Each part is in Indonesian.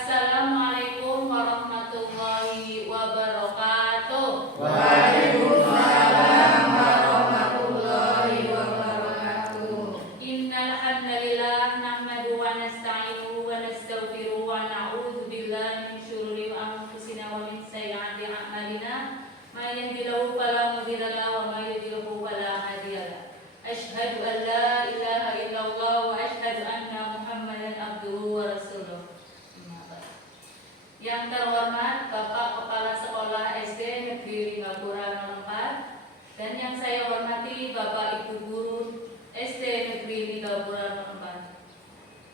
Assalamualaikum warahmatullahi wabarakatuh. Waalaikumsalam warahmatullahi wabarakatuh. Innal hamdalillah nahmaduhu wa nasta'inuhu wa nastaghfiruhu wa na'udzu billahi min syururi anfusina wa min sayyiati a'malina. May yahdihillahu fala mudilla lahu wa may yudlilhu fala hadiya lahu. Asyhadu an la ilaha illallah wa asyhadu anna Muhammadan abduhu wa rasuluh. Yang terhormat Bapak Kepala Sekolah SD Negeri Lingapura 04 dan yang saya hormati Bapak Ibu Guru SD Negeri Lingapura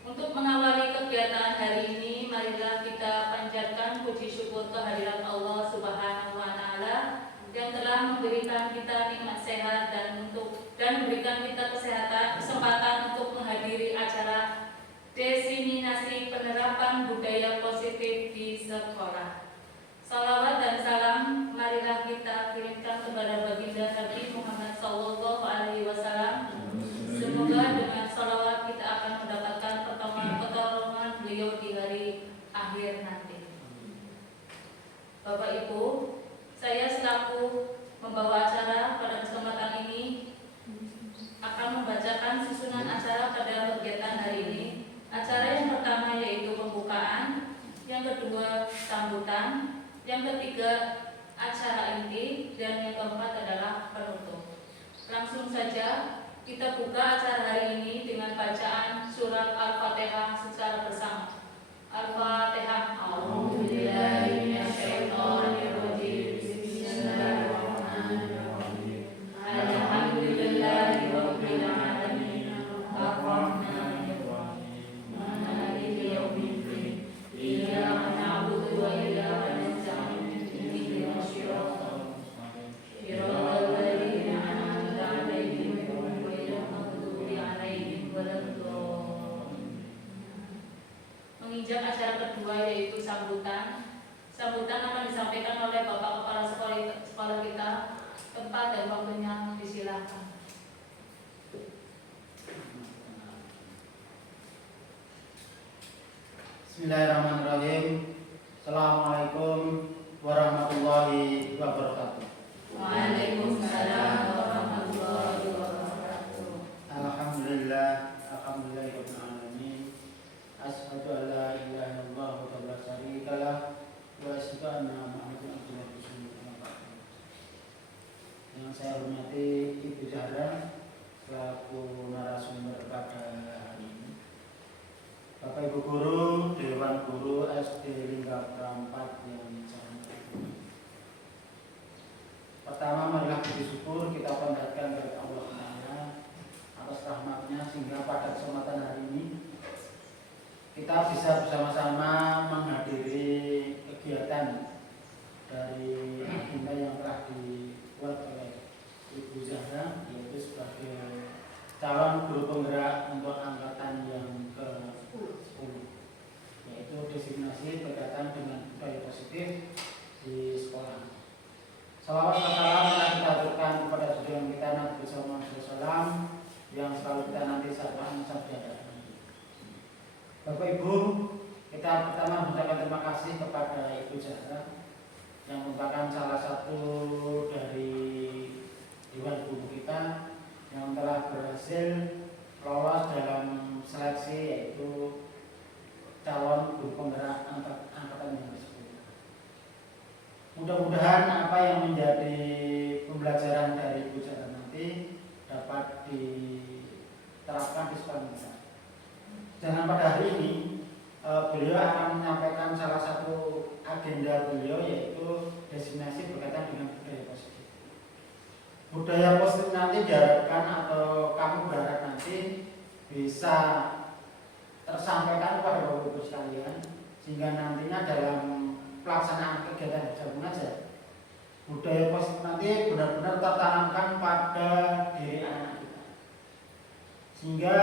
04. Untuk mengawali kegiatan hari ini, marilah kita panjatkan puji syukur kehadirat Allah Subhanahu wa taala yang telah memberikan kita nikmat sehat dan memberikan kita kesempatan untuk menghadiri acara diseminasi penerapan budaya positif di sekolah. Salawat dan salam marilah kita kirimkan kepada baginda Nabi Muhammad SAW. Semoga dengan salawat kita akan mendapatkan pertolongan beliau di hari akhir nanti. Bapak Ibu, saya selaku membawa acara pada kesempatan ini akan membacakan susunan acara pada kegiatan hari ini. Acara yang pertama yaitu pembukaan, yang kedua sambutan, yang ketiga acara inti, dan yang keempat adalah penutup. Langsung saja kita buka acara hari ini dengan bacaan surat Al-Fatihah secara bersama. Al-Fatihah. A'udzubillahi minasyaitonirrajim. Bismillahirrahmanirrahim. Alhamdulillahirabbil alamin. Ar-Rahmanir Rahim. Maliki yaumiddin. Iyyaka na'budu wa iyyaka nasta'in. Ihdinas siratal mustaqim. Siratal ladzina an'amta 'alaihim ghairil maghdubi 'alaihim waladdallin. Menginjak acara kedua yaitu sambutan. Sambutan akan disampaikan oleh Bapak Kepala Sekolah kita. Tempat dan waktunya disilakan. Bismillahirrahmanirrahim. Assalamualaikum warahmatullahi wabarakatuh. Waalaikumsalam warahmatullahi wabarakatuh. Alhamdulillahirabbil alamin. Asyhadu an la ilaha illallah wa la syarika lah wa asyhadu anna Muhammadan abduhu wa rasuluh. Yang saya hormati Ibu Zahra selaku narasumber pada hari ini, Bapak Ibu Guru, Dewan Guru SD Lingapura 4 yang saya hormati. Pertama, marilah puji syukur kita panjatkan kepada Allah Taala atas rahmatnya sehingga pada kesempatan hari ini kita bisa bersama-sama menghadiri kegiatan dari agenda yang telah dibuat oleh Ibu Zahra, yaitu sebagai calon guru penggerak untuk angkatan yang ke-10, yaitu designasi berkaitan dengan budaya positif di sekolah. Salawat dan salam telah kita aturkan kepada junjungan kita Nabi SAW yang selalu kita nanti sapa sabda. Bapak Ibu, kita pertama mengucapkan terima kasih kepada Ibu Zahra yang merupakan salah satu dari Dewan Guru kita yang telah berhasil lolos dalam seleksi yaitu calon guru penggerak angkatan yang ke-10. Mudah-mudahan apa yang menjadi pembelajaran dari Ibu Zahra nanti dapat diterapkan di sekolah kita. Dan pada hari ini beliau akan menyampaikan salah satu agenda beliau yaitu destinasi berkaitan dengan budaya positif. Budaya positif nanti diharapkan atau kamu berharap nanti bisa tersampaikan kepada Bapak Ibu sekalian sehingga nantinya dalam pelaksanaan kegiatan bersama mengajar budaya positif nanti benar-benar tertanamkan pada diri anak kita sehingga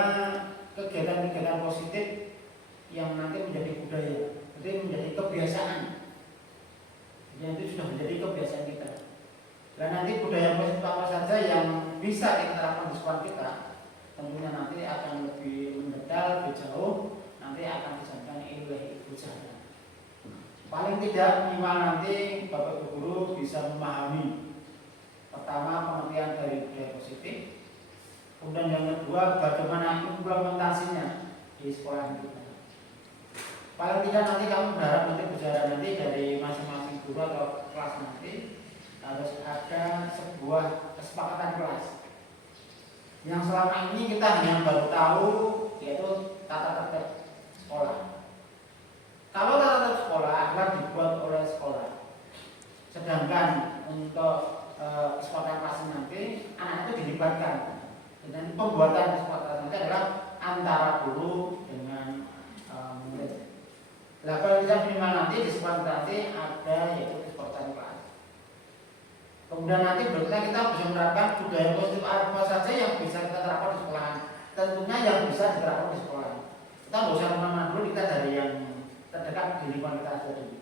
kegiatan-kegiatan positif yang nanti menjadi budaya, jadi menjadi kebiasaan. Jadi itu sudah menjadi kebiasaan kita. Dan nanti budaya positif apa saja yang bisa kita terapkan di sekolah kita, tentunya nanti akan lebih mendetal, lebih jauh, nanti akan disampaikan oleh Ibu Zahra. Paling tidak minimal nanti Bapak Ibu guru bisa memahami pertama pengertian dari budaya positif, kemudian yang kedua bagaimana implementasinya di sekolah kita. Paling tidak nanti kamu berharap nanti bicara nanti dari masing-masing guru atau kelas nanti harus ada sebuah kesepakatan kelas. Yang selama ini kita hanya baru tahu yaitu tata tertib sekolah. Kalau tata tertib sekolah adalah dibuat oleh sekolah, sedangkan untuk kesepakatan kelas nanti anak itu dilibatkan. Dan pembuatan kesepakatan nanti adalah antara guru dengan murid. Nah, kalau kita minimal nanti di sekolah nanti ada yaitu kesepakatan kelas. Kemudian nanti berikutnya kita bisa menerapkan budaya positif apa saja yang bisa kita terapkan di sekolah. Tentunya yang bisa diterapkan di sekolah. Kita nggak usah kemana-mana dulu, kita dari yang terdekat di lingkungan kita saja dulu.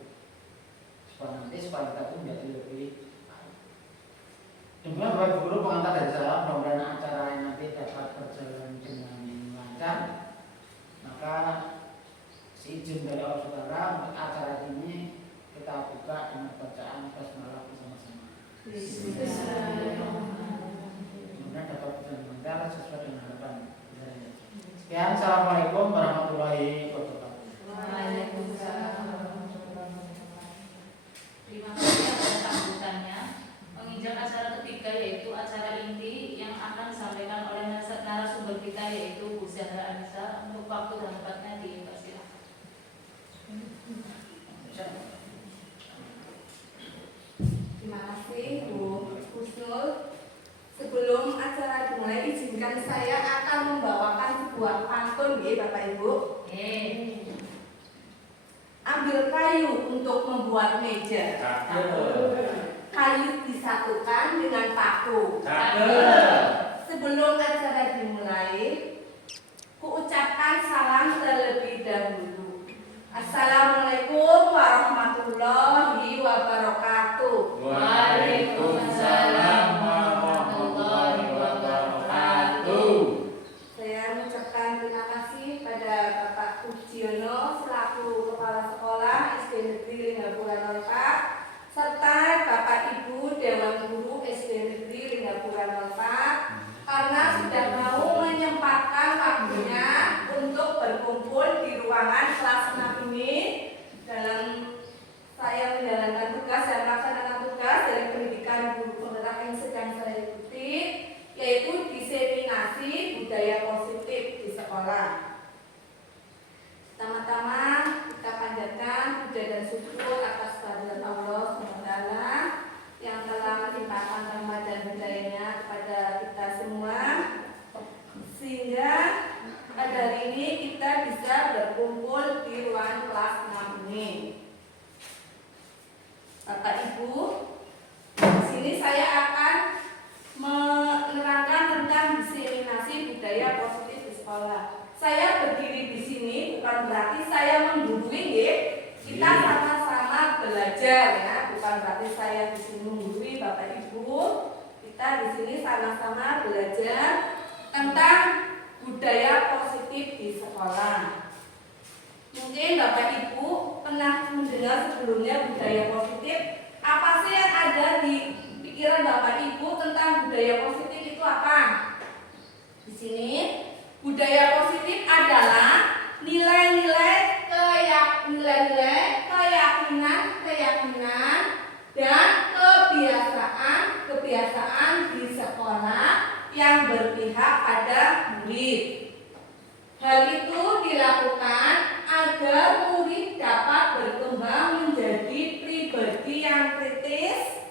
Supaya nanti sekolah kita itu menjadi lebih baik. Demikian Bapak Guru pengantar dari saya, mudah-mudahan acara yang nanti dapat berjalan dengan lancar. Maka izin dari Allah Saudara untuk acara ini kita buka dengan bacaan basmalah bersama-sama. Kemudian dapat berjalan lancar sesuai dengan harapan. Sekian, assalamualaikum warahmatullahi wabarakatuh. Waalaikumsalam. Terima kasih atas sambutannya. Menginjak acara ketiga yaitu acara inti yang akan disampaikan oleh narasumber kita yaitu Bu Zahra Anissa. Untuk waktu dan tempatnya dipersilakan. Terima kasih Bu Husnul. Sebelum acara dimulai, izinkan saya akan membawakan sebuah pantun ya Bapak Ibu. Ambil kayu untuk membuat meja. Kayu disatukan dengan paku. Sebelum acara dimulai, kuucapkan salam terlebih dahulu. Assalamualaikum warahmatullahi wabarakatuh. Waalaikumsalam warahmatullahi wabarakatuh. Saya mengucapkan terima kasih pada Bapak Pujiono selaku Kepala Sekolah SD Negeri Linggapuran 04 serta Bapak Ibu Dewan Guru SD Negeri Linggapuran 04 karena sudah mau menyempatkan waktunya untuk berkumpul di ruangan kelas 6 ini dalam saya menjalankan tugas dan melaksanakan tugas dari pendidikan guru penggerak yang sedang saya ikuti, yaitu diseminasi budaya positif di sekolah. Pertama-tama kita panjatkan puja dan syukur atas kehadirat Allah SWT yang telah melimpahkan rahmat dan hidayahnya kepada kita semua, sehingga pada hari ini kita bisa berkumpul di ruangan kelas 6 ini. Bapak Ibu, di sini saya akan menerangkan tentang diseminasi budaya positif di sekolah. Saya berdiri di sini bukan berarti saya menggurui, ya. Kita sama-sama belajar, ya. Bukan berarti saya di sini menggurui Bapak Ibu. Kita di sini sama-sama belajar tentang budaya positif di sekolah. Mungkin Bapak Ibu pernah mendengar sebelumnya budaya positif. Apa sih yang ada di pikiran Bapak Ibu tentang budaya positif itu apa? Di sini budaya positif adalah nilai-nilai keyakinan dan kebiasaan di sekolah yang berpihak pada murid. Hal itu dilakukan agar murid dapat berkembang menjadi pribadi yang kritis,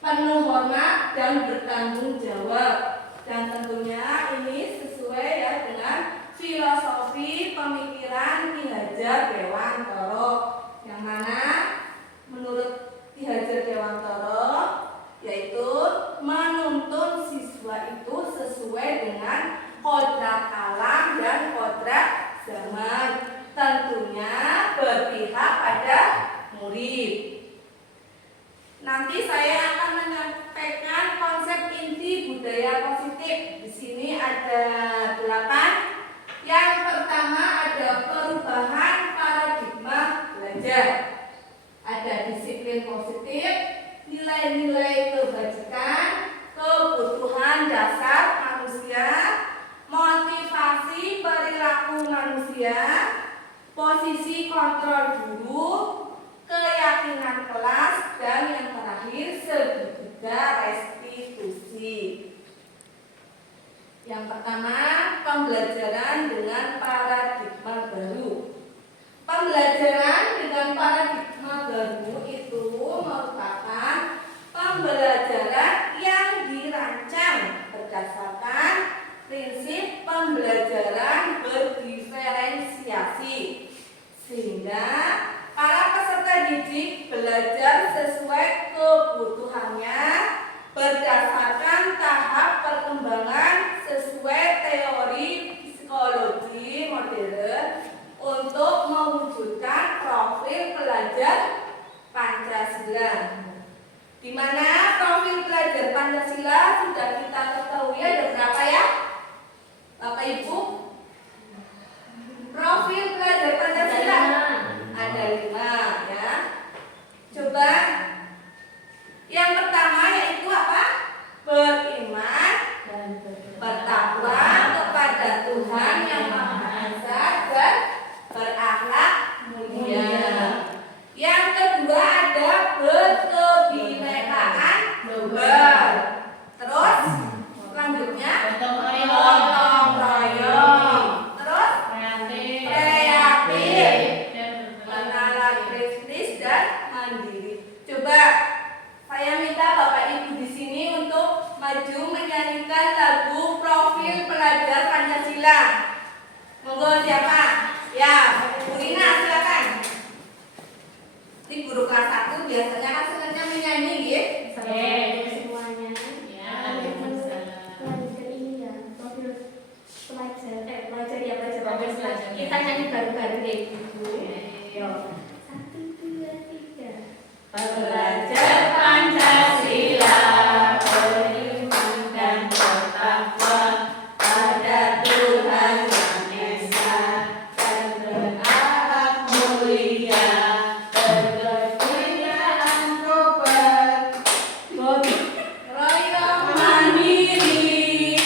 penuh hormat dan bertanggung jawab. Dan tentunya ini sesuai ya dengan filosofi pemikiran Ki Hajar Dewantara, yang mana menurut Ki Hajar Dewantara yaitu menuntun siswa itu sesuai dengan kodrat alam dan kodrat zaman, tentunya berpihak pada murid. Nanti saya akan menyampaikan konsep inti budaya positif. Di sini ada 8. Yang pertama ada perubahan paradigma belajar. nilai-nilai kebajikan, kebutuhan dasar manusia, motivasi perilaku manusia, posisi kontrol guru, keyakinan kelas, dan yang terakhir segitiga restitusi. Yang pertama, pembelajaran dengan paradigma baru. Pembelajaran dengan paradigma baru itu merupakan pembelajaran yang dirancang berdasarkan prinsip pembelajaran berdiferensiasi, sehingga para peserta didik belajar sesuai kebutuhannya berdasarkan tahap perkembangan sesuai teori psikologi modern untuk mewujudkan profil pelajar Pancasila. Di mana profil pelajar Pancasila sudah kita ketahui ada berapa ya? Bapak Ibu? Profil pelajar Pancasila ada 5 ya. Coba yang pertama yaitu apa? Beriman, bertakwa kepada Tuhan yang Maha Esa dan berakhlak mulia. Yang kedua ada berkebinekaan global. Terus selanjutnya gotong royong. Terus kreatif, kenalan kritis dan mandiri. Coba saya minta Bapak Ibu di sini untuk maju menyanyikan lagu profil pelajar Pancasila. Monggo siapa? Ya, Bu Rina silakan. Ini guru kelas 1 biasanya kan senangnya menyanyi gitu. Semuanya. Ya, Lanjutkan ini ya, profil pelajar ya pelajar. Pelajar. Kita nyanyi bareng-bareng ya Ibu. Yo. 1, 2, 3. Belajar Pancasila, beriman dan bertakwa pada Tuhan Yang Esa dan berakhlak mulia, berkebinekaan global, gotong royong mandiri,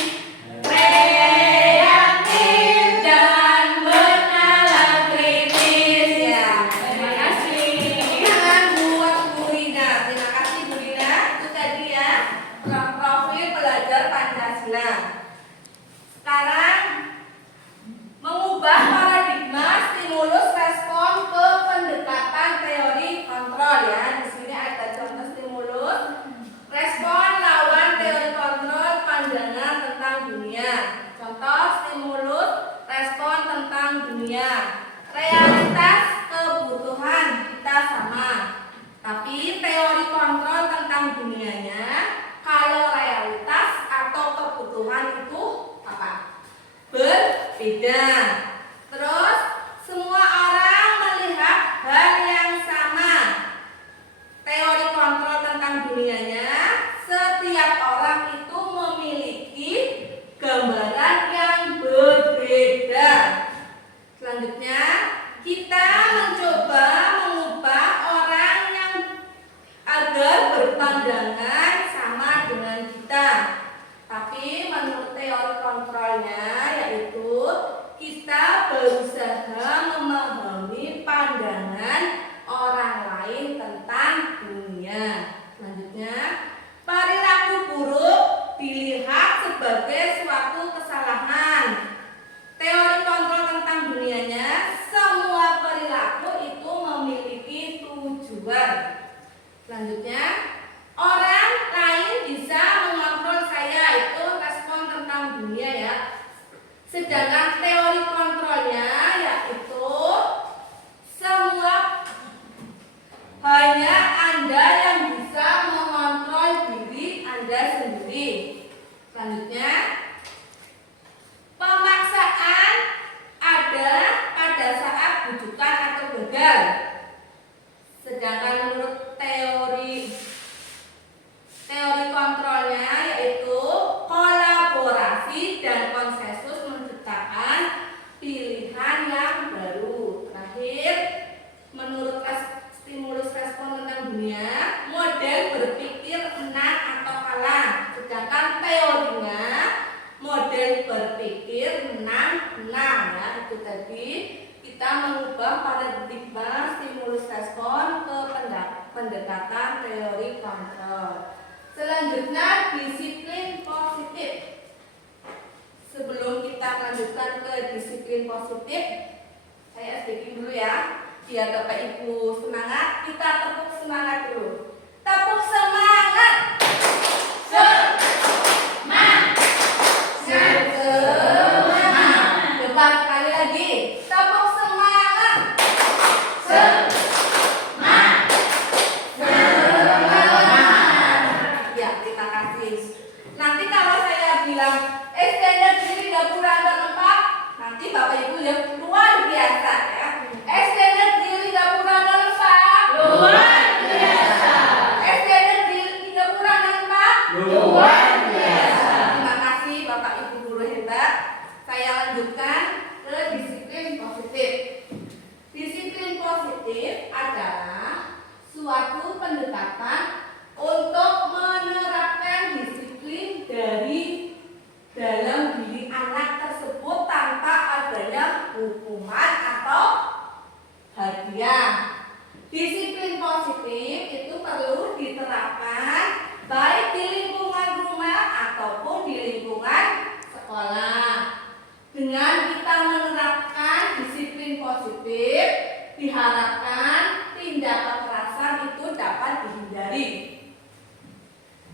kreatif dan bernalar kritis. Ya, terima kasih. Tangan buat Bu Rina. Terima kasih Bu Rina. Itu tadi ya profil pelajar Pancasila. Sekarang mengubah paradigma stimulus respon ke pendekatan teori kontrol ya. Di sini ada contoh stimulus respon lawan teori kontrol pandangan tentang dunia. Contoh stimulus respon tentang dunia. Realitas kebutuhan kita sama, tapi teori kontrol tentang dunianya kalau realitas atau kebutuhan itu apa? Berbeda. Terus semua orang melihat hal yang sama. Teori kontrol tentang dunianya, setiap orang itu memiliki gambaran yang berbeda. Selanjutnya, kita mencoba mengubah orang yang agar berpandangan sama dengan kita. Tapi menurut teori kontrolnya yaitu kita berusaha memahami pandangan orang lain tentang dunia. Selanjutnya, perilaku buruk dilihat sebagai suatu kesalahan. Teori kontrol tentang dunianya, semua perilaku itu memiliki tujuan. Selanjutnya, orang lain bisa mengontrol saya, itu respon tentang dunia ya. Sedangkan teori kontrolnya yaitu semua hanya Anda yang bisa mengontrol diri Anda sendiri. Selanjutnya, pemaksaan ada pada saat bujukan atau gagal. Sedangkan menurut teori kontrolnya yaitu kolaborasi dan konsensus menciptakan pilihan yang baru. Terakhir, menurut stimulus respon tentang dunia, model berpikir tadi kita mengubah paradigma stimulus respon ke pendekatan teori counter. Selanjutnya disiplin positif. Sebelum kita lanjutkan ke disiplin positif, saya sedikit dulu ya, biar Bapak Ibu semangat. Kita tepuk semangat dulu. Tepuk semangat. Semangat. Semangat. Coba sekali lagi. Tepuk semangat. Semangat. Semangat. Ya, terima kasih. Nanti kalau saya bilang SD Negeri Gapura Nomor 4, nanti Bapak Ibu yang luar biasa ya. SD Negeri Gapura Nomor 4. Luar biasa. SD Negeri Gapura Nomor 4. Luar biasa. Terima kasih Bapak Ibu guru hebat. Saya lanjutkan ke disiplin positif. Disiplin positif adalah suatu pendekatan untuk menerapkan disiplin dalam diri anak tersebut tanpa adanya hukuman atau hadiah. Disiplin positif itu perlu diterapkan baik di lingkungan rumah ataupun di lingkungan sekolah. Dengan kita menerapkan disiplin positif, diharapkan tindak kekerasan itu dapat dihindari.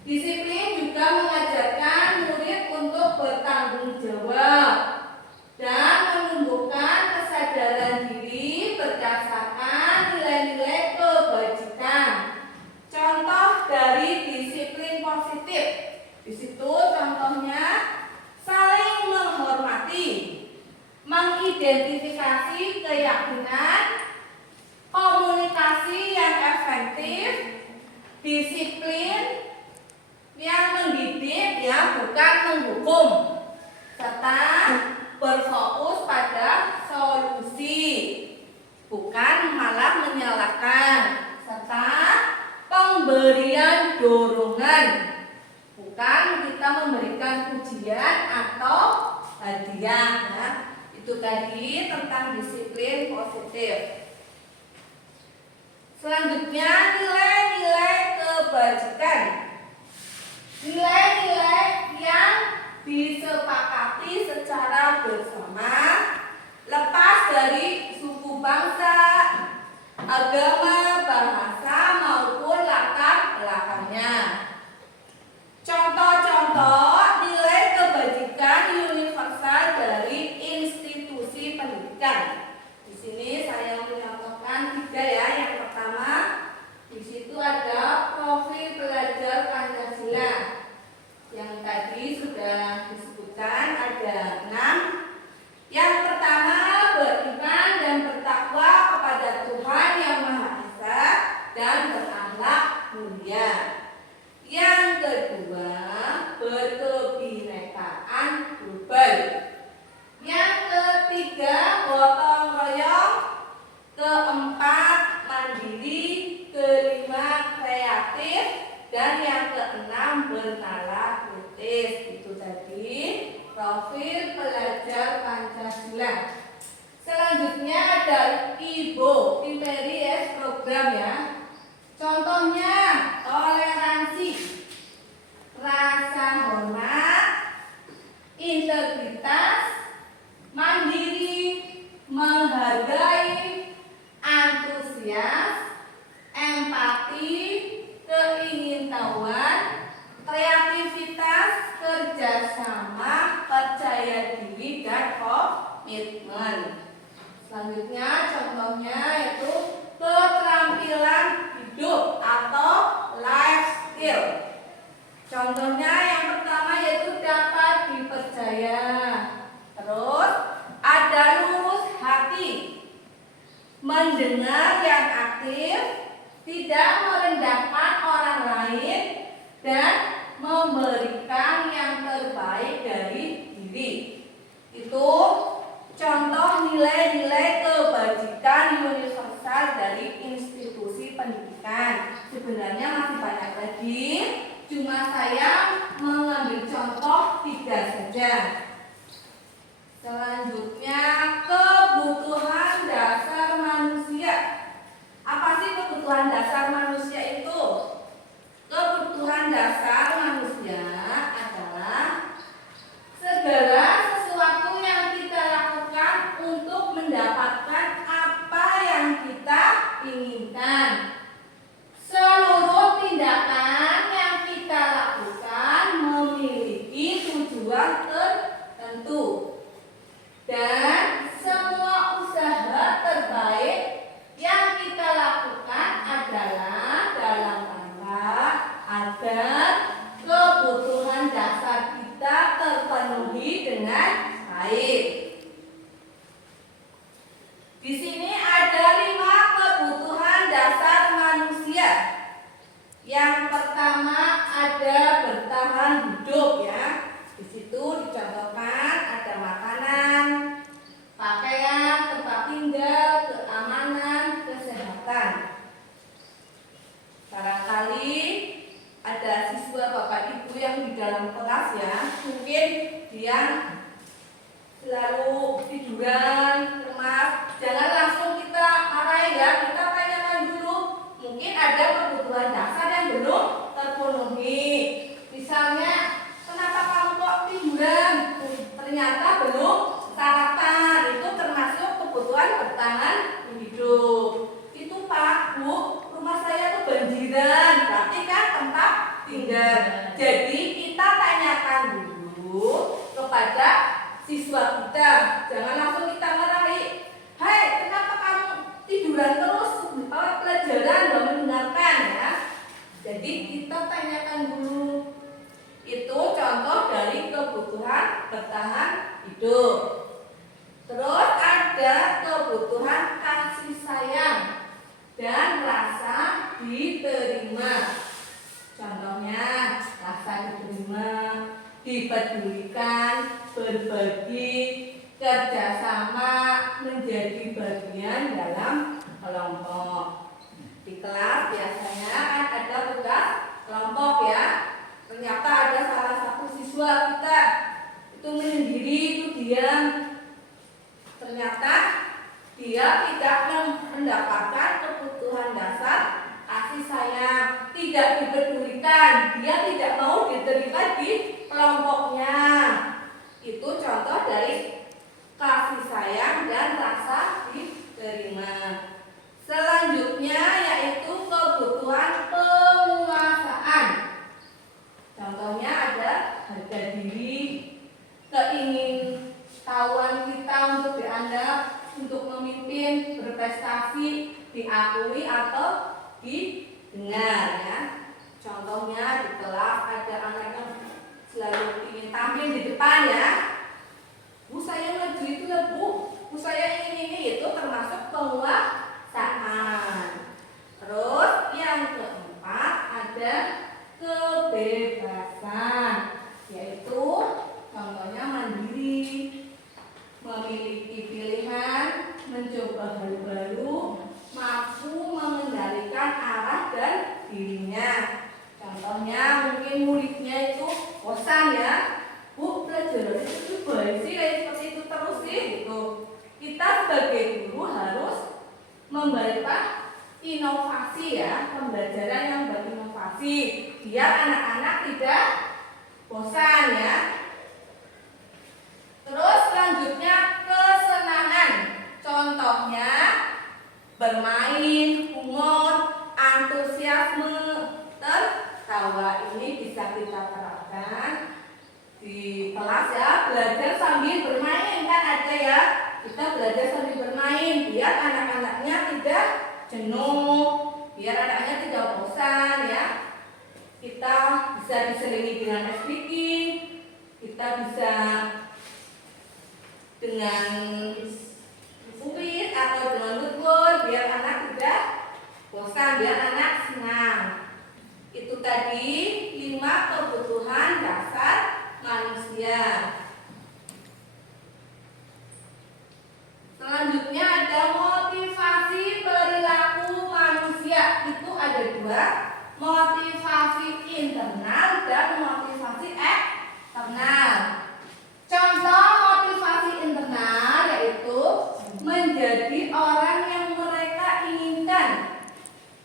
Disiplin juga mengajarkan murid untuk bertanggung jawab dan menumbuhkan kesadaran diri berdasarkan nilai-nilai kebajikan. Contoh dari disiplin positif, di situ contohnya saling menghormati, mengidentifikasi keyakinan, komunikasi yang efektif, disiplin yang mendidik ya bukan menghukum, serta berfokus pada solusi bukan malah menyalahkan, serta pemberian dorongan bukan kita memberikan pujian atau hadiah ya. Itu tadi tentang disiplin positif. Selanjutnya nilai-nilai kebajikan. Nilai-nilai yang disepakati secara bersama lepas dari suku bangsa, agama, bahasa maupun latar belakangnya. Contoh-contoh nilai kebajikan universal dari institusi pendidikan. Di sini saya menyatakan 3 ya. Yang pertama, di situ ada profil pelajar Pancasila. Yang tadi sudah disebutkan ada 6. Yang pertama, beriman dan bertakwa kepada Tuhan Yang Maha Esa dan berakhlak mulia. Yang kedua, berkebinekaan global. Yang ketiga, gotong royong. Keempat, mandiri. Kelima, kreatif. Dan yang keenam, bernalar kritis. Itu tadi profil pelajar Pancasila. Selanjutnya ada IBO, Imperial Program ya. Contohnya toleransi, rasa hormat, integritas, mandiri, menghargai, antusias, empati, keingintahuan, kreativitas, kerjasama, percaya diri, dan komitmen. Selanjutnya contohnya yaitu keterampilan hidup atau life skill. Contohnya yang pertama yaitu dapat dipercaya. Terus ada lurus hati, mendengar yang aktif, tidak merendahkan orang lain, dan memberikan yang terbaik dari diri. Itu contoh nilai-nilai kebajikan universal dari institusi pendidikan. Sebenarnya masih banyak lagi, cuma saya mengambil contoh 3 saja. Selanjutnya kebutuhan dan terus pelajaran dan mendengarkan ya. Jadi kita tanyakan dulu. Itu contoh dari kebutuhan bertahan hidup. Terus ada kebutuhan kasih sayang dan rasa diterima. Contohnya rasa diterima, dipedulikan, berbagi, kerjasama, menjadi bagian dalam kelompok. Di kelas biasanya kan ada tugas kelompok ya. Ternyata ada salah satu siswa kita itu menyendiri, itu diam. Ternyata dia tidak mendapatkan kebutuhan dasar kasih sayang, tidak dipedulikan, dia tidak mau diterima di kelompoknya. Itu contoh dari kasih sayang dan rasa diterima. Selanjutnya yaitu kebutuhan penguasaan. Contohnya ada harga diri, keingintahuan kita untuk dianggap, untuk memimpin, berprestasi, diakui atau didengar ya. Contohnya di kelas ada anak yang selalu ingin tampil di depan ya. Bu, saya maju itu ya bu, saya ingin ini, itu termasuk penguasaan. Terus yang keempat ada kebebasan, yaitu contohnya mandiri, memiliki pilihan, mencoba hal baru, mampu mengendalikan arah dan dirinya. Contohnya mungkin muridnya itu bosan ya, bu pelajaran itu baik sih kayak seperti itu terus sih gitu. Kita sebagai guru harus memberikan inovasi ya, pembelajaran yang berinovasi biar anak-anak tidak bosan ya. Terus selanjutnya kesenangan, contohnya bermain, humor, antusiasme, tertawa. Ini bisa kita terapkan di kelas ya, belajar sambil bermain kan ada ya. Kita belajar sambil bermain biar anak-anaknya tidak jenuh, biar anaknya tidak bosan ya. Kita bisa diselingi dengan ice breaking, kita bisa dengan kuis atau dengan woodwork biar anak tidak bosan, biar anak senang. Itu tadi 5 kebutuhan dasar manusia. Selanjutnya ada motivasi perilaku manusia. Itu ada 2, motivasi internal dan motivasi eksternal. Contoh motivasi internal yaitu menjadi orang yang mereka inginkan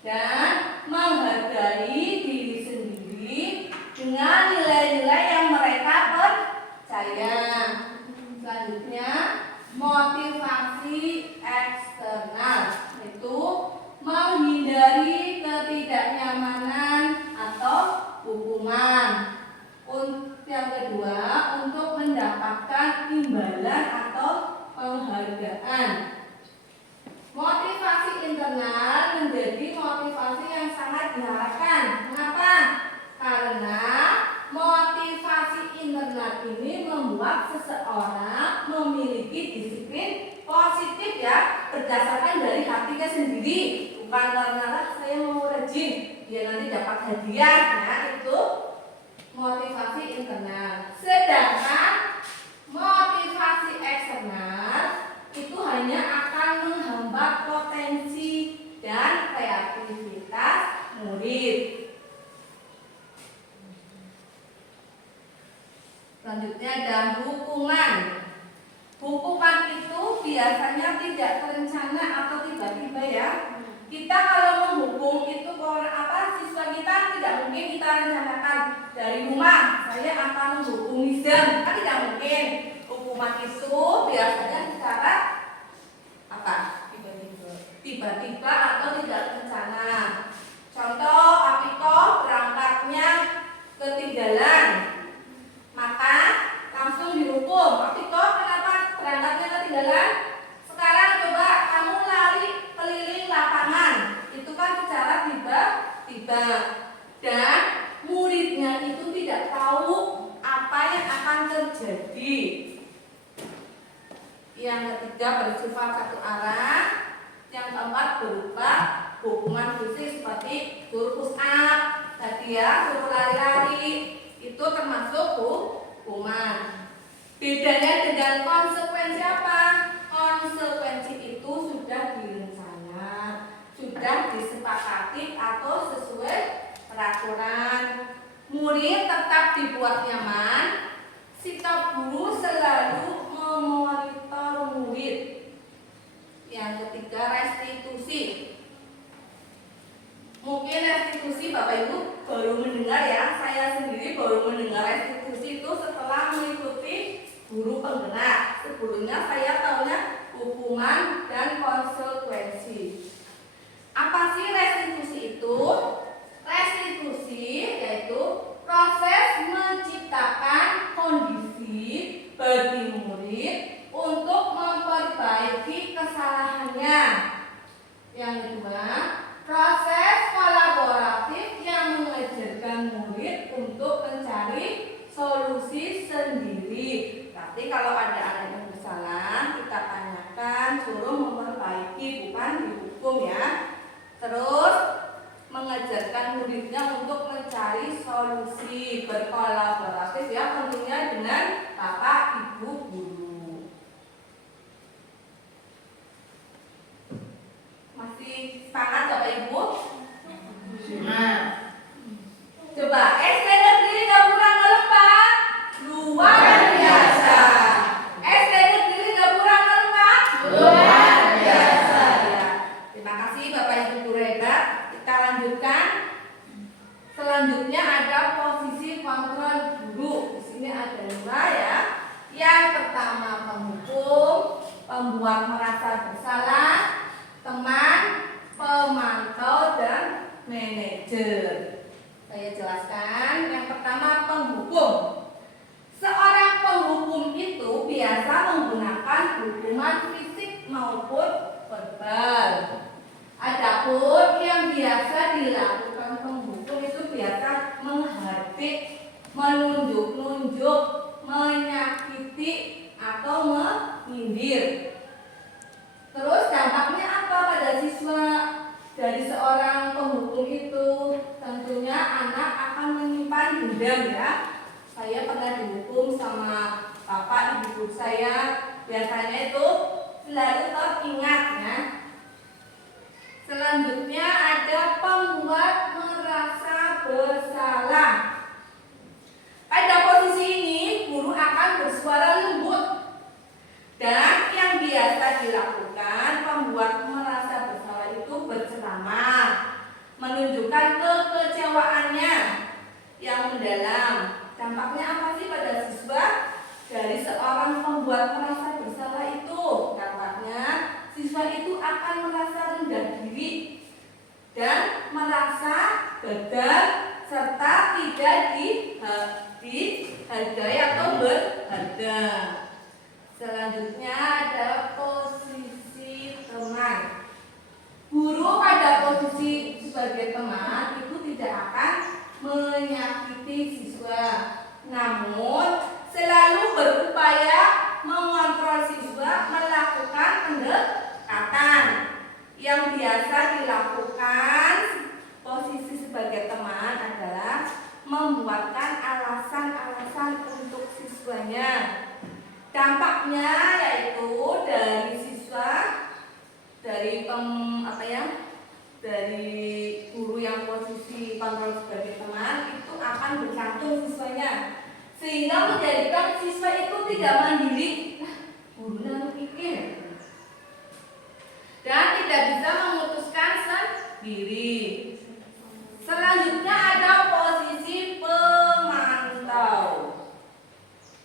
dan menghargai diri sendiri dengan nilai-nilai yang mereka percaya. Selanjutnya motivasi eksternal itu menghindari ketidaknyamanan atau hukuman. Yang kedua, untuk mendapatkan imbalan atau penghargaan. Motivasi internal menjadi motivasi yang sangat diharapkan. Mengapa? Karena motivasi internal ini membuat seseorang memiliki disiplin positif ya, berdasarkan dari hatinya sendiri, bukan karena saya mau rajin dia nanti dapat hadiah ya. Itu motivasi internal. Sedangkan motivasi eksternal itu hanya akan menghambat potensi dan kreativitas murid. Selanjutnya ada hukuman. Hukuman itu biasanya tidak terencana atau tiba-tiba ya. Kita kalau menghukum itu siswa kita tidak mungkin kita rencanakan dari rumah. Saya akan menghukum Nizam, tidak mungkin. Hukuman itu biasanya secara tiba-tiba atau tidak terencana. Contoh, Apiko berangkatnya ketinggalan, maka langsung dihukum. Apiko kenapa berangkatnya ketinggalan? Sekarang coba kamu lari keliling berupa hukuman fisik seperti suruh push up, tadi ya, suruh lari-lari, itu termasuk hukuman. Bedanya dengan konsekuensi apa? Konsekuensi itu sudah direncana, sudah disepakati atau sesuai peraturan. Murid tetap dibuat nyaman. Sikap guru selalu memonitor murid. Yang ketiga, restitusi. Mungkin restitusi Bapak Ibu baru mendengar ya. Saya sendiri baru mendengar restitusi itu setelah mengikuti guru penggerak. Sebelumnya saya tahunya hukuman dan konsekuensi. Apa sih restitusi itu? Restitusi yaitu proses menciptakan kondisi bagi murid untuk memperbaiki kesalahannya. Yang kedua, proses kolaboratif yang mengajarkan murid untuk mencari solusi sendiri. Tapi kalau ada anak yang bersalah, kita tanyakan, suruh memperbaiki, bukan dihukum ya. Terus mengajarkan muridnya untuk mencari solusi, berkolaboratif ya, tentunya dengan bapak ibu guru. Masih sepakat Bapak Ibu? Simak. Coba SD Negeri Gapura Ngelembak luar biasa. SD Negeri Gapura Ngelembak luar biasa. Ya. Terima kasih Bapak Ibu guru hebat. Kita lanjutkan. Selanjutnya ada posisi kontrol guru. Di sini ada 2 ya. Yang pertama penghukum, pembuat merasa bersalah, teman, pemantau dan manajer. Saya jelaskan. Yang pertama penghukum. Seorang penghukum itu biasa menggunakan hukuman fisik maupun verbal. Adapun yang biasa dilakukan penghukum itu biasa menghardik, menunjuk-nunjuk, menyakiti atau menyindir. Terus dampaknya apa pada siswa dari seorang penghukum itu? Tentunya anak akan menyimpan dendam ya. Saya pernah dihukum sama bapak ibu saya, biasanya itu selalu teringat ya. Selanjutnya ada pembuat merasa bersalah. Pada posisi ini guru akan bersuara lembut. Dan yang biasa dilakukan pembuat merasa bersalah itu berceramah, menunjukkan kekecewaannya yang mendalam. Dampaknya apa sih pada siswa dari seorang pembuat merasa bersalah itu? Dampaknya siswa itu akan merasa rendah diri dan merasa gagal serta tidak dihargai atau berharga. Selanjutnya ada posisi teman. Guru pada posisi sebagai teman itu tidak akan menyakiti siswa, namun selalu berupaya mengontrol siswa melakukan pendekatan. Yang biasa dilakukan posisi sebagai teman adalah membuatkan alasan-alasan untuk siswanya. Dampaknya yaitu dari siswa, dari dari guru yang posisi kontrol sebagai teman itu akan bergantung siswanya, sehingga menjadikan siswa itu tidak mandiri. Guru nang pikir dan tidak bisa memutuskan sendiri. Selanjutnya ada posisi pemantau.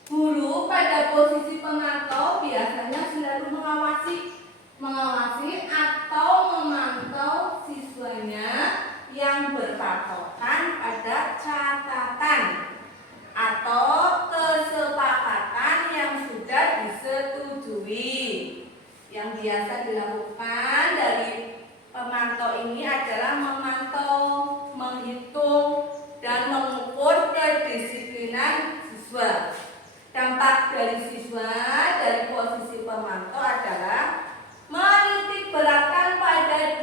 Guru pada posisi pemantau biasanya selalu mengawasi atau memantau siswanya yang berpatokan pada catatan atau kesepakatan yang sudah disetujui. Yang biasa dilakukan dari pemantau ini adalah memantau, menghitung, dan mengukur kedisiplinan siswa. Dampak dari siswa dari posisi pemantau adalah menitik beratkan pada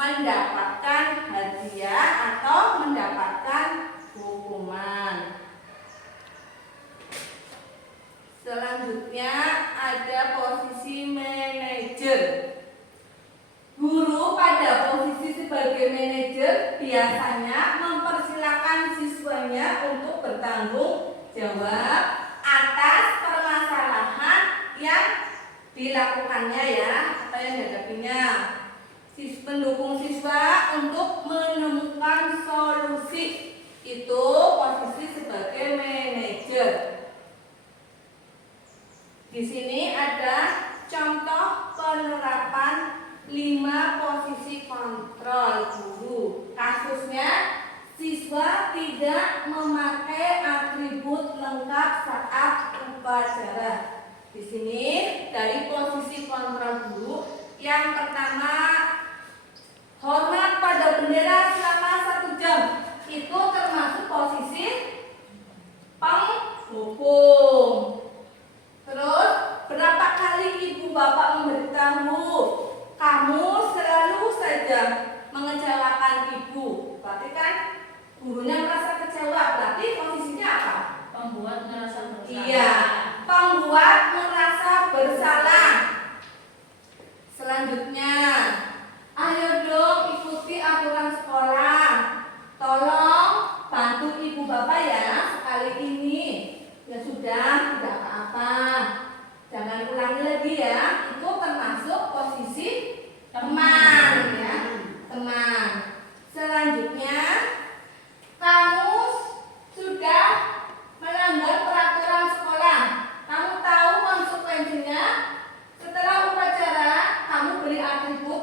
mendapatkan hadiah atau mendapatkan hukuman. Selanjutnya ada posisi manajer. Guru pada posisi sebagai manajer biasanya mempersilahkan siswanya untuk bertanggung jawab atas permasalahan yang dilakukannya ya, atau yang dihadapinya. Pendukung siswa untuk menemukan solusi. Itu posisi sebagai manajer. Di sini ada contoh penerapan 5 posisi kontrol guru. Kasusnya, siswa tidak memakai atribut lengkap saat upacara. Di sini dari posisi kontrol guru, yang pertama, hormat pada bendera selama 1 jam. Itu termasuk posisi penghukum. Terus, berapa kali ibu bapak memberitahu kamu selalu saja mengecewakan ibu? Berarti kan gurunya merasa kecewa. Berarti posisinya apa? Pembuat merasa bersalah. Iya, pembuat merasa bersalah. Selanjutnya, ayo dong ikuti aturan sekolah. Tolong bantu ibu bapak ya sekali ini. Ya sudah, tidak apa-apa. Jangan ulangi lagi ya. Itu termasuk posisi teman ya, teman. Selanjutnya, kamu sudah melanggar peraturan sekolah. Kamu tahu konsekuensinya. Setelah upacara, kamu beri atribut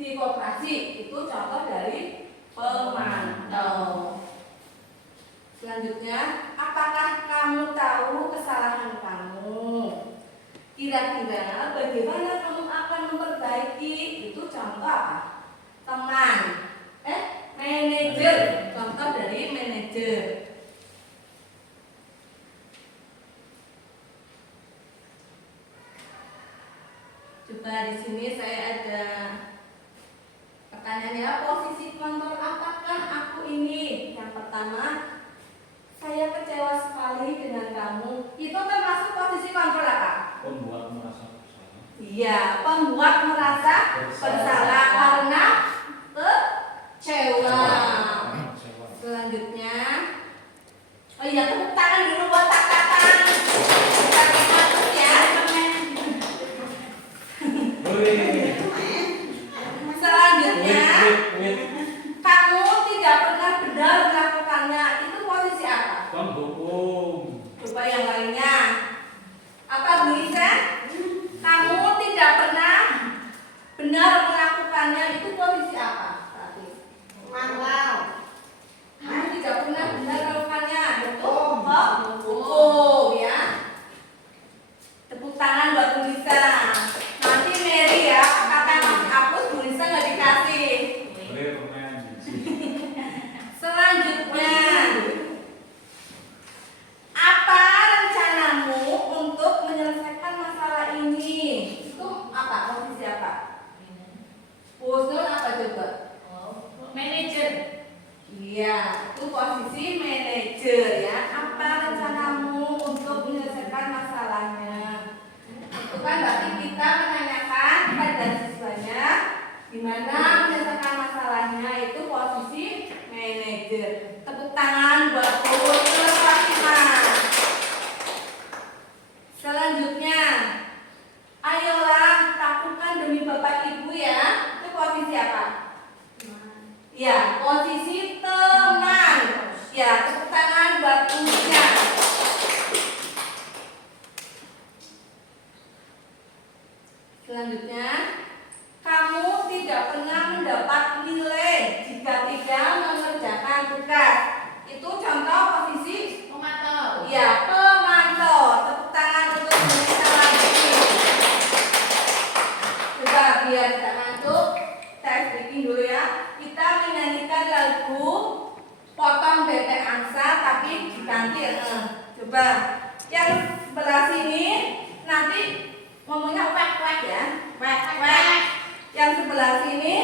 di koperasi. Itu contoh dari pemantau. Selanjutnya, apakah kamu tahu kesalahan kamu? Kira-kira bagaimana kamu akan memperbaiki? Itu contoh apa? Teman. Manajer. Contoh dari manajer. Coba di sini saya ada pertanyaannya, posisi kontrol apakah aku ini? Yang pertama, saya kecewa sekali dengan kamu. Itu termasuk posisi kontrol apa? Pembuat merasa bersalah. Iya, pembuat merasa bersalah karena kecewa. Selanjutnya, oh iya, tepuk tangan dulu buat tak-takan. Tak-takan terus ya. Selanjutnya, kamu tidak pernah benar melakukannya. Itu posisi apa? Penghukum. Coba yang lainnya. Apa Bu Isa? Kamu tidak pernah benar melakukannya. Itu posisi apa? Berarti manual. Kamu tidak pernah benar melakukannya. Betul? Hukum ya. Tepuk tangan buat Bu Isa. Nanti Mary ya, kata masih hapus, Bu Isa nggak dikasih. Selanjutnya, apa rencanamu untuk menyelesaikan masalah ini? Itu apa? Posisi apa? Usul apa coba? Manajer. Iya, itu posisi manajer ya. Apa rencanamu untuk menyelesaikan masalahnya? Itu kan berarti kita menanyakan pada siswanya gimana menyelesaikan masalahnya. Itu posisi manajer. Tepuk tangan buat Usul Fatimah. Selanjutnya, ayolah lakukan demi Bapak Ibu ya. Itu posisi apa? Ya, posisi teman. Ya, tepuk tangan buat Umusnya. Selanjutnya, kamu tidak pernah mendapat nilai jika tidak mengerjakan tugas. Itu contoh posisi Pemantau. ya, pemantau. Tepuk tangan untuk Indonesia lagi. Coba biar tidak ngantuk, saya speaking dulu ya. Kita menyanyikan lagu Potong Bebek Angsa tapi diganti. Coba yang sebelah sini nanti ngomongnya wek-wek ya. Wek-wek. Yang sebelah sini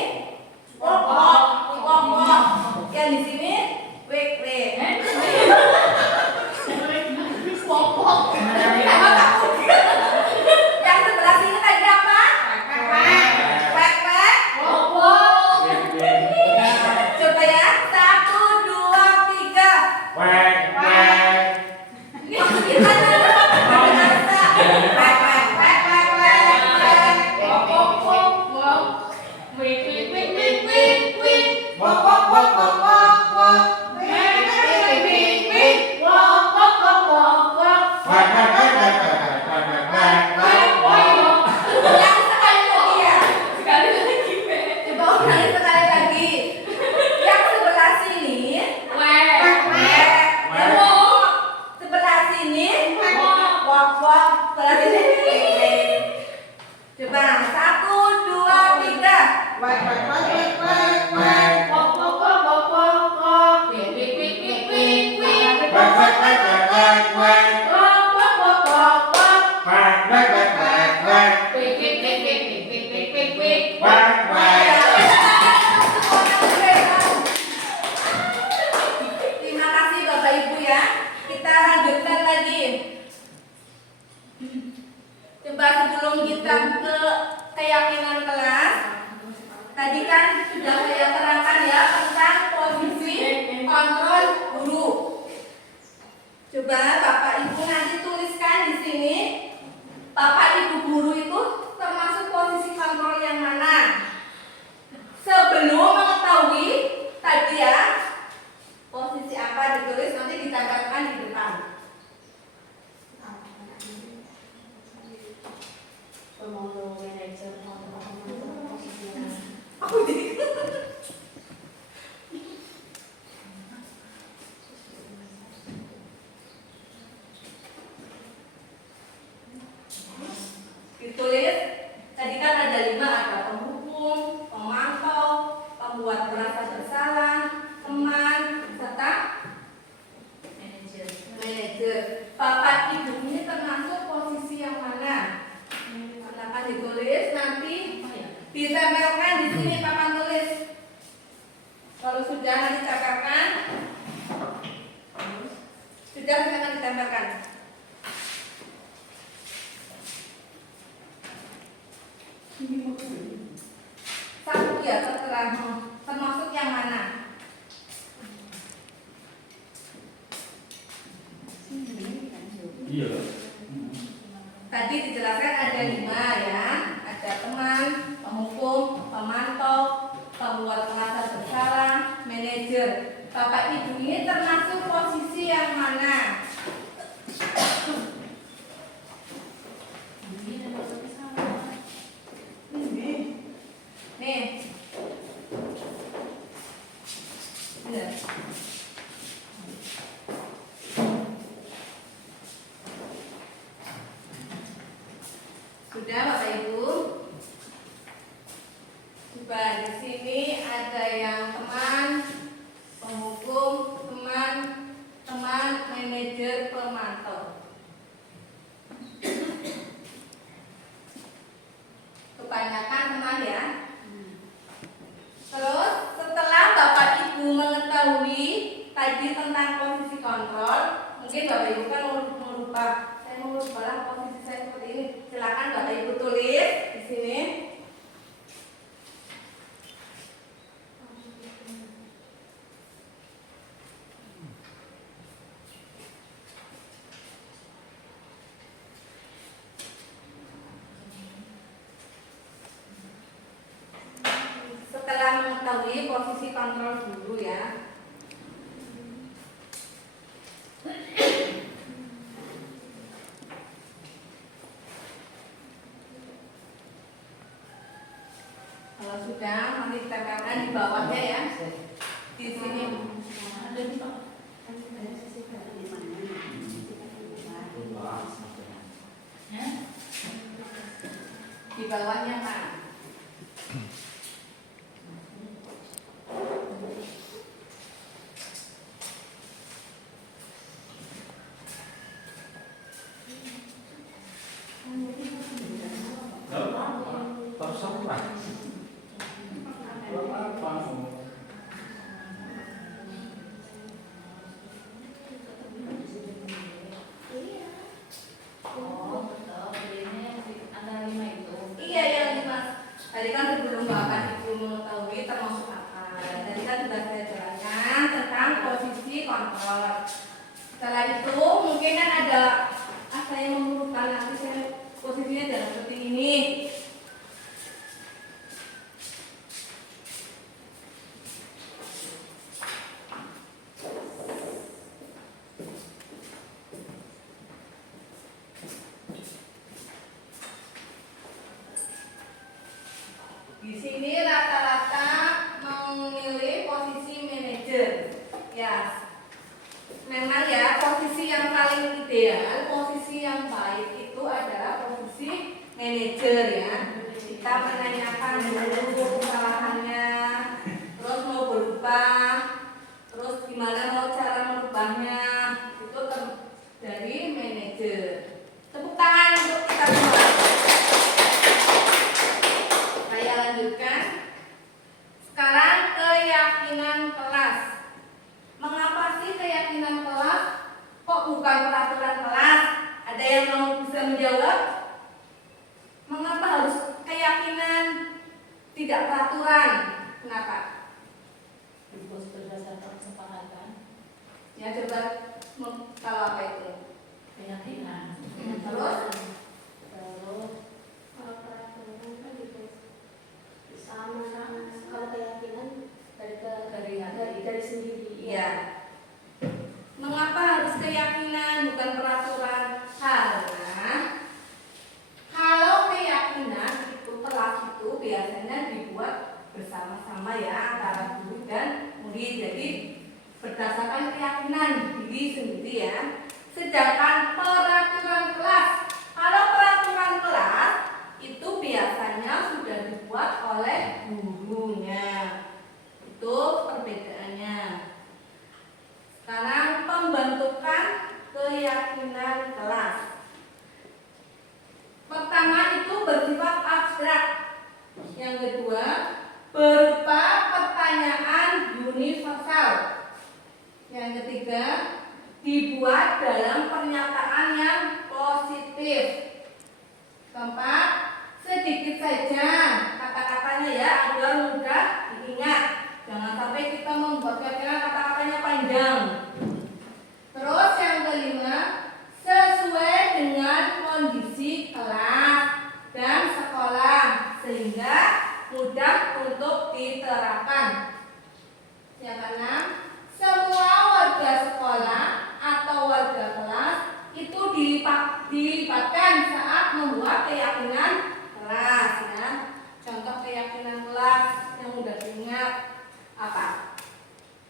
Terima kasih Bapak Ibu ya. Kita lanjutkan lagi. Coba sebelum kita ke keyakinan kelas, tadi kan sudah saya terangkan ya tentang posisi kontrol guru. Coba Bapak Ibu nanti tuliskan di sini, Bapak Ibu guru itu termasuk posisi kontrol yang mana? Sebelum mengetahui tadi ya, posisi apa ditulis nanti ditempelkan di depan. Pemangku manajer posisinya. Aku jadi ditulis tadi kan ada 5, ada penghukum, pemantau, pembuat merasa bersalah, teman, serta manajer. Bapak Ibu ini termasuk posisi yang mana? Silakan ditulis nanti ditempelkan di sini papan tulis. Kalau sudah nanti catatkan. Sudah silakan ditempelkan. Satu ya tertera termasuk yang mana? Iya. Tadi dijelaskan ada 5 ya, ada teman, penghukum, pemantau, pembuat merasa bersalah, manajer. Bapak Ibu ini termasuk posisi yang mana? Nih. Benar. Sudah Bapak Ibu? Coba di sini ada yang teman, penghukum, teman, manajer, pemantau. Kebanyakan teman ya. Terus setelah Bapak Ibu mengetahui tadi tentang posisi kontrol, mungkin Bapak Ibu kan mau lupa. Saya mau lupa posisi saya seperti ini. Silakan Bapak Ibu tulis di sini. Setelah mengetahui posisi kontrol guru ya. Kalau sudah nanti ditempelkan di bawahnya ya. Di sini. Ada di bawah. Di bawahnya Pak. Terserah. Apa? Oh, betul. Ini ada 5 itu. Iya yang Mas. Tadi kan sebelum Bapak Ibu mengetahui termasuk apa. Tadi kan sudah saya jelaskan tentang posisi kontrol. Setelah itu mungkin kan ada saya memerlukan nanti saya posisinya jangan seperti ini. Di sini rata-rata memilih posisi manajer. Ya, memang ya posisi yang paling ideal, posisi yang baik itu adalah posisi manajer ya. Kita menanyakan dulu kesalahannya, terus mau berubah, terus gimana mau cara merubahnya, itu dari manajer. Tepuk tangan untuk kita semua. Saya lanjutkan. tidak peraturan. Kenapa? Lupus berdasarkan kesepakatan. Ya coba kalau apa itu? Keyakinan. Terus? Kalau peraturan kan gitu sama kalau keyakinan dari sendiri. Ya. Mengapa harus keyakinan bukan peraturan? Karena kalau keyakinan itu kelas itu biasanya dibuat bersama-sama ya antara guru dan murid. Jadi berdasarkan keyakinan diri sendiri ya. Sedangkan peraturan kelas, kalau peraturan kelas itu biasanya sudah dibuat oleh gurunya. Itu perbedaannya. Sekarang pembentukan keyakinan kelas. Pertama itu bersifat abstrak. Yang kedua berupa pertanyaan universal. Yang ketiga dibuat dalam pernyataan yang positif. Keempat, sedikit saja kata-katanya ya agar mudah diingat. Jangan sampai kita membuat kata-katanya panjang. Terus yang kelima, sesuai dengan kondisi kelas dan sekolah sehingga mudah untuk diterapkan. Yang keenam, semua warga sekolah atau warga kelas itu dilibatkan saat membuat keyakinan kelas ya. Contoh keyakinan kelas yang mudah diingat apa?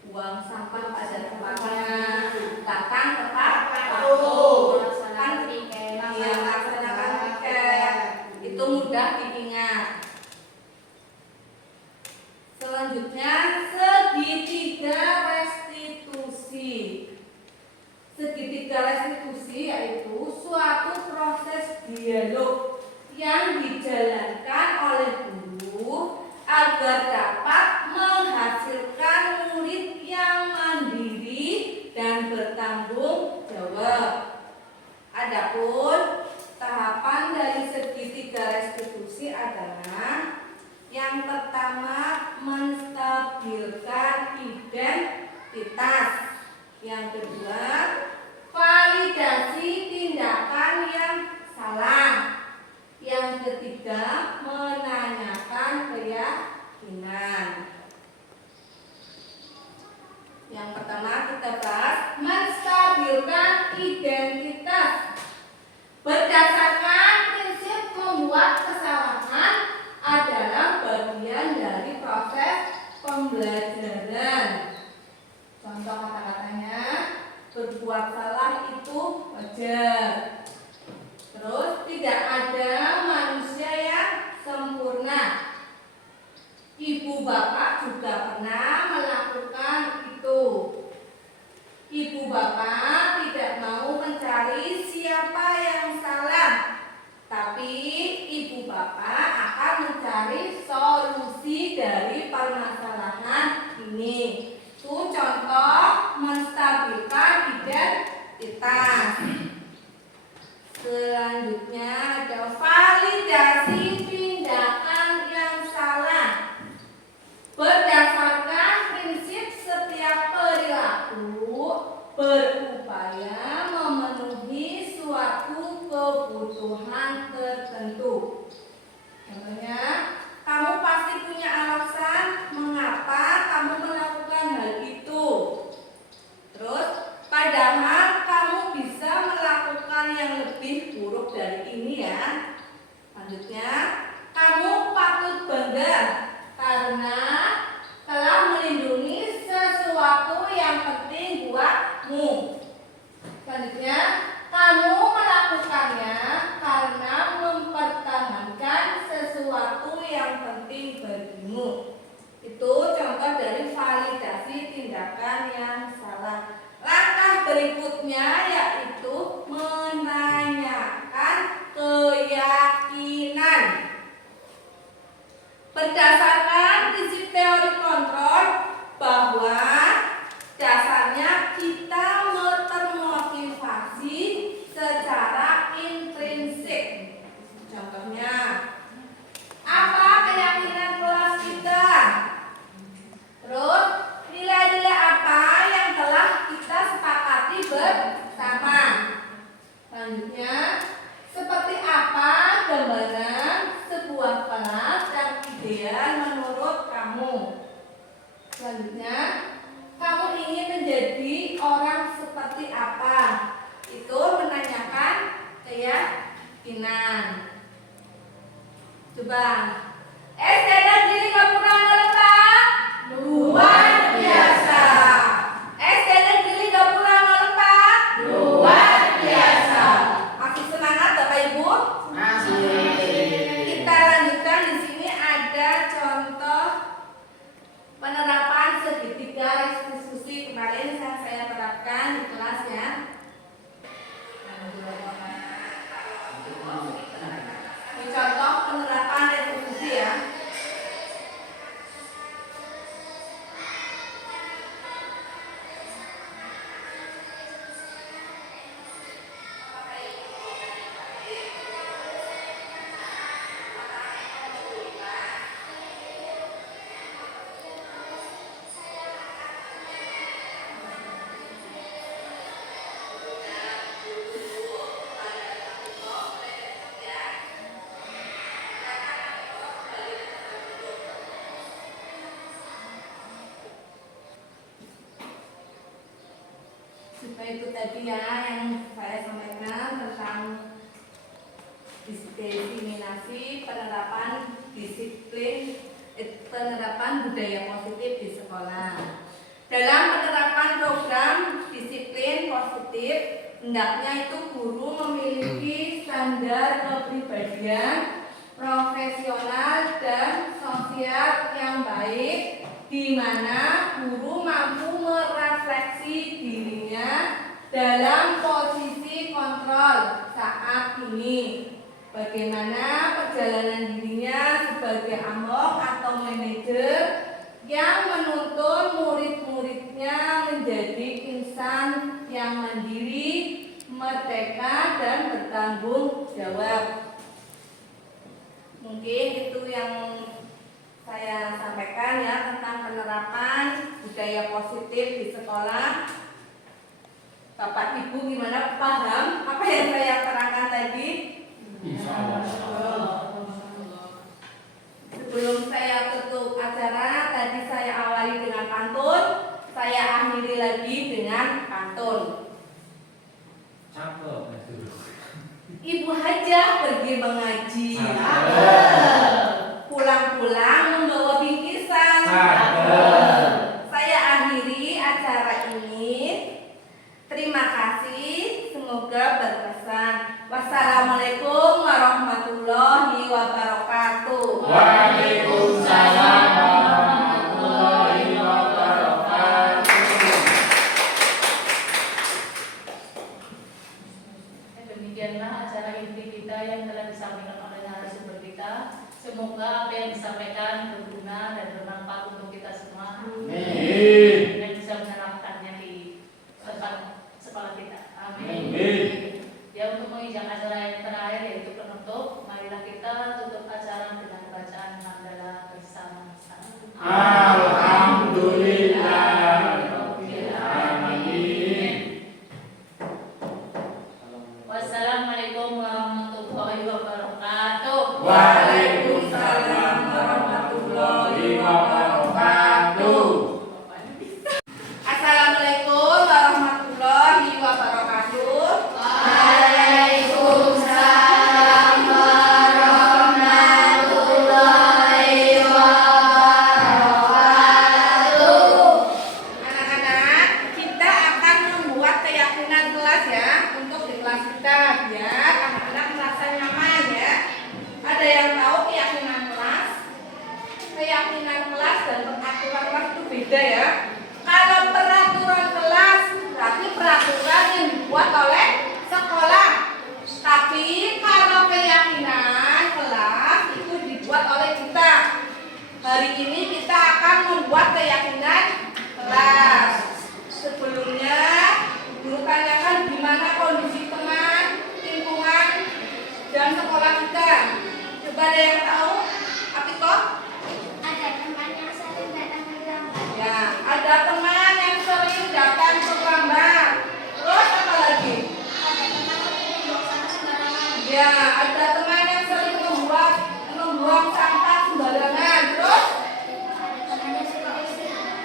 Buang sampah pada tempatnya, datang tepat waktu, laksanakan piket, itu mudah diingat. Selanjutnya segitiga restitusi. Segitiga restitusi yaitu suatu proses dialog yang dijalankan oleh guru agar dapat menghasilkan murid yang mandiri dan bertanggung jawab. Adapun tahapan dari segitiga restitusi adalah yang pertama menstabilkan identitas, yang kedua validasi tindakan yang salah, yang ketiga menanyakan keyakinan. Yang pertama kita bahas menstabilkan identitas. Berdasarkan prinsip membuat kesalahan adalah bagian dari proses pembelajaran. Contoh kata-katanya, berbuat salah itu wajar. Terus tidak ada manusia yang sempurna. Ibu bapak juga pernah melakukan itu. Ibu bapak tidak mau mencari siapa yang salah, tapi ibu bapak akan mencari solusi dari permasalahan ini. Itu contoh menstabilkan identitas. Selanjutnya ada validasi tindakan yang salah. Berdasarkan prinsip setiap perilaku berupaya memenuhi suatu kebutuhan tertentu. Contohnya, kamu pasti punya alasan mengapa kamu melakukan hal itu. Terus, padahal kamu bisa melakukan yang lebih buruk dari ini ya. Selanjutnya, kamu patut bangga karena telah melindungi sesuatu yang penting buatmu. Selanjutnya, kamu melakukannya karena mempertahankan sesuatu yang penting bagimu. Itu contoh dari validasi tindakan yang salah. Langkah berikutnya yaitu menanyakan keyakinan. Berdasarkan prinsip teori kontrol bahwa dasarnya kita termotivasi secara intrinsik. Contohnya, apa keyakinan kelas SD Negeri Gapura Lembak luar biasa. SD Negeri Gapura Lembak luar biasa. Masih semangat Bapak Ibu? Kita lanjutkan. Di sini ada contoh penerapan segitiga restitusi kemarin yang saya terapkan di kelas ya. Ini contoh penerapan restitusi ya. Supaya itu tadi ya yang saya sampaikan tentang diskriminasi, penerapan disiplin, penerapan budaya positif di sekolah. Dalam penerapan program disiplin positif, hendaknya itu guru memiliki standar kepribadian, profesional dan sosial yang baik, di mana guru mampu merefleksi dirinya dalam posisi kontrol saat ini. Bagaimana perjalanan dirinya sebagai amok atau manajer yang menuntun murid-muridnya menjadi insan yang mandiri, merdeka dan bertanggung jawab. Mungkin itu yang saya sampaikan ya tentang penerapan budaya positif di sekolah. Bapak Ibu gimana, paham apa yang saya terangkan tadi? Insya Allah. Sebelum saya tutup acara, tadi saya awali dengan pantun, saya akhiri lagi dengan pantun. Cakep. Ibu Hajah pergi mengaji, pulang-pulang membawa bingkisan. Saya akhiri acara ini. Terima kasih, semoga berkesan. Wassalamualaikum warahmatullahi wabarakatuh. Waalaikumsalam warahmatullahi wabarakatuh. Demikianlah acara inti kita yang telah disampaikan oleh narasumber kita. Semoga apa yang disampaikan berguna dan bermanfaat untuk kita semua. Amin. Dan bisa menerapkannya di tempat sekolah kita. Amin. Amin. Ya, untuk menginjak acara yang terakhir yaitu penutup, marilah kita tutup acara dengan bacaan mandala bersama-sama. Alhamdulillahirabbil alamin. Wassalamualaikum warahmatullahi wabarakatuh. Waalaikumsalam warahmatullahi wabarakatuh. Assalamualaikum warahmatullahi wabarakatuh. Waalaikumsalam warahmatullahi wabarakatuh. Anak-anak, kita akan membuat keyakinan kelas ya untuk di kelas kita biar anak-anak merasa nyaman ya. Ada yang tahu keyakinan kelas? Keyakinan kelas dan peraturan kelas itu beda ya. Kalau peraturan kelas berarti peraturan yang dibuat oleh sekolah. Tapi kalau keyakinan kelas itu dibuat oleh kita. Hari ini kita akan membuat keyakinan kelas. Sebelumnya, guru tanyakan gimana kondisi teman, lingkungan, dan sekolah kita. Coba ada yang tahu? Apiko? Ada teman yang sering datang terlambat. Ya, ada teman yang sering datang terlambat. Terus apa lagi? Ada teman yang membuang sampah sembarangan. Ya, ada teman yang sering membuang sampah sembarangan. Terus Ada teman yang suka istirahat.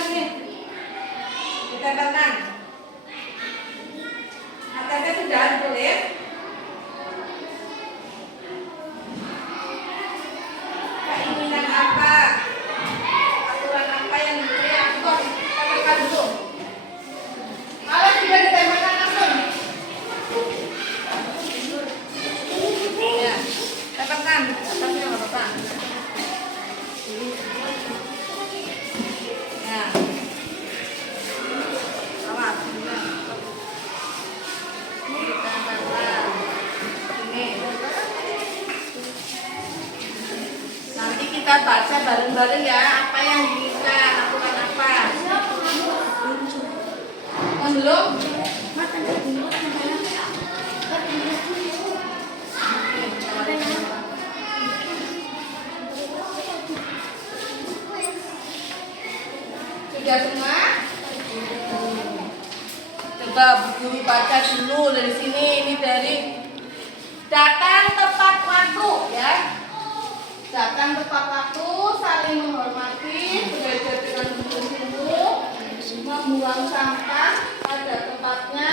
sini. Ditempelkan. Atasnya sudah ditulis. Keinginan apa? Aturan apa yang diatur? Tempelkan dulu. Kalau tidak ditempelkan langsung. Ya, tempelkan. Atasnya nggak apa-apa. Ya. Awas, benar. Ini ditempelkan. Ini. Nanti kita baca bareng-bareng ya, apa yang diinginkan, aturan apa. Belum? Sudah semua? Coba Bu Guru baca dulu dari sini. Ini dari datang tepat waktu ya. Datang tepat waktu, saling menghormati, belajar dengan sungguh-sungguh, membuang sampah pada tempatnya,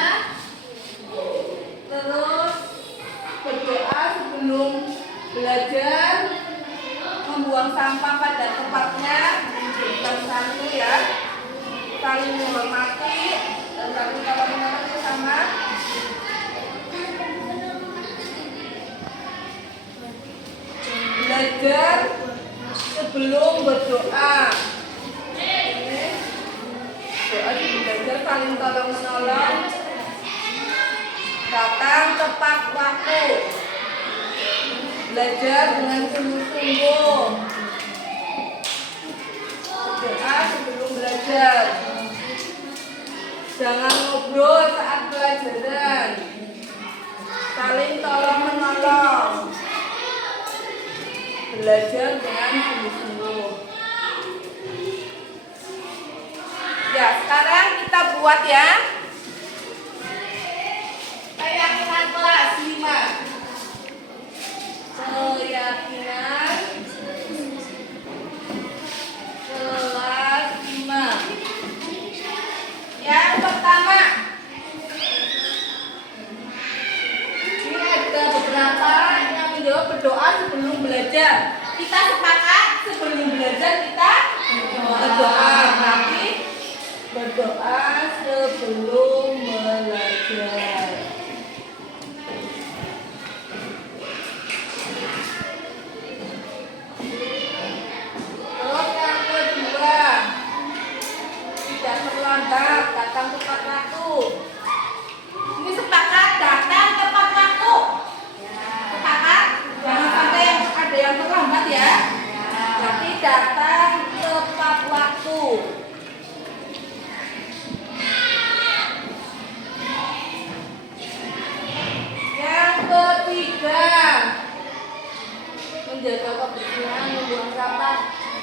terus berdoa sebelum belajar, membuang sampah pada tempatnya, yang satu ya, saling menghormati dan saling tolong-menolong bersama. Belajar sebelum berdoa. Doa sebelum belajar, saling tolong menolong. Datang tepat waktu. Belajar dengan sungguh-sungguh. Doa sebelum belajar. Jangan ngobrol saat pelajaran. Saling tolong menolong. Belajar dengan sungguh-sungguh. Ya, sekarang kita buat ya. Keyakinan kelas 5. Keyakinan kelas 5. Yang pertama, ini ada beberapa yang menjawab berdoa sebelum belajar. Kita sepakat sebelum belajar kita berdoa. Berarti berdoa sebelum belajar. Terus yang kedua, tidak terlambat, datang tepat waktu. Ini sepakat datang tepat waktu. Sepakat? Jangan sampai ada yang terlambat ya. Berarti datang tepat waktu. Yang ketiga, menjaga kebersihan, membuang sampah.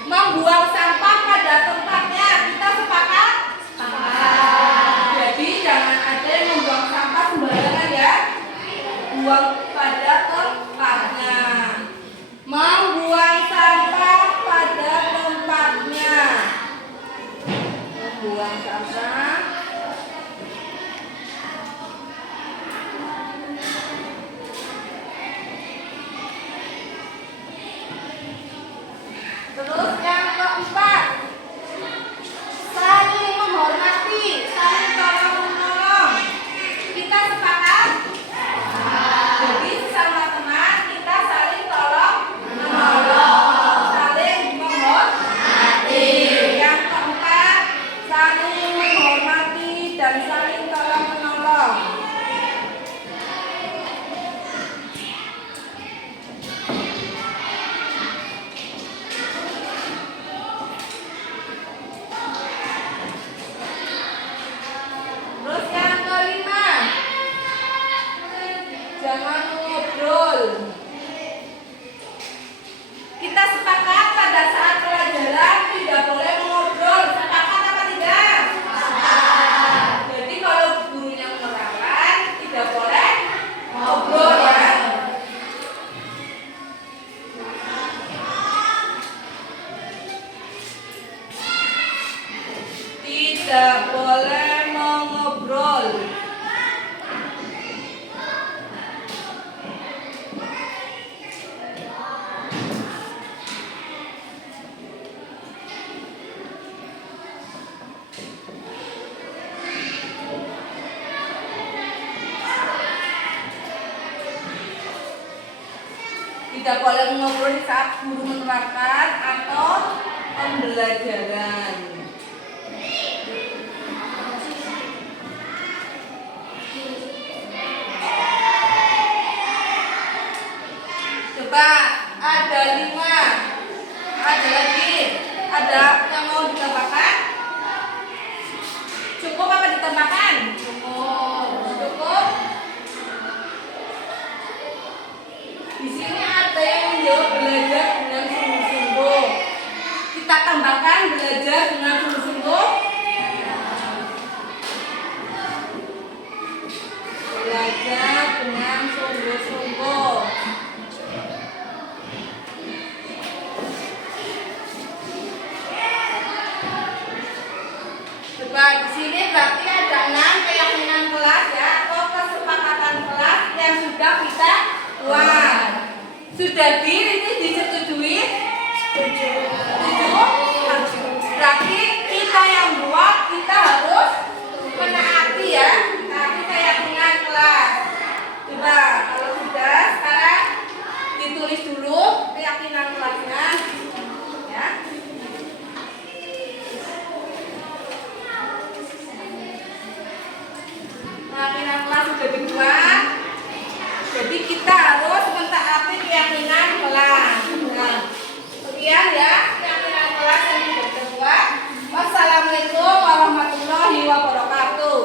Membuang sampah pada tempatnya. Kita sepakat? Sepakat. Jadi jangan ada yang membuang sampah sembarangan ya. Buang pada tempatnya. Membuang sampah pada tempatnya. Membuang sampah. Terus yang keempat, Tidak boleh ngobrol di saat guru menerangkan atau pembelajaran. Coba ada 5. Ada lagi. Ada yang mau ditambahkan? Cukup apa ditambahkan? Cukup. Di sini ada yang menjawab belajar dengan sungguh-sungguh. Kita tambahkan belajar dengan sungguh-sungguh. Belajar dengan sungguh-sungguh. Coba di sini berarti ada 6 keyakinan kelas ya, atau kesepakatan kelas yang sudah kita buat. Sudah ini disetujui? Setuju. Berarti kita yang buat, kita harus menaati ya, menaati keyakinan kelas. Coba kalau sudah, sekarang ditulis dulu keyakinan kelasnya ya. Keyakinan kelas sudah dibuat. Jadi kita harus mentaati keyakinan kelas. Nah, sekian ya keyakinan kelas yang sudah dibuat. Wassalamualaikum warahmatullahi wabarakatuh.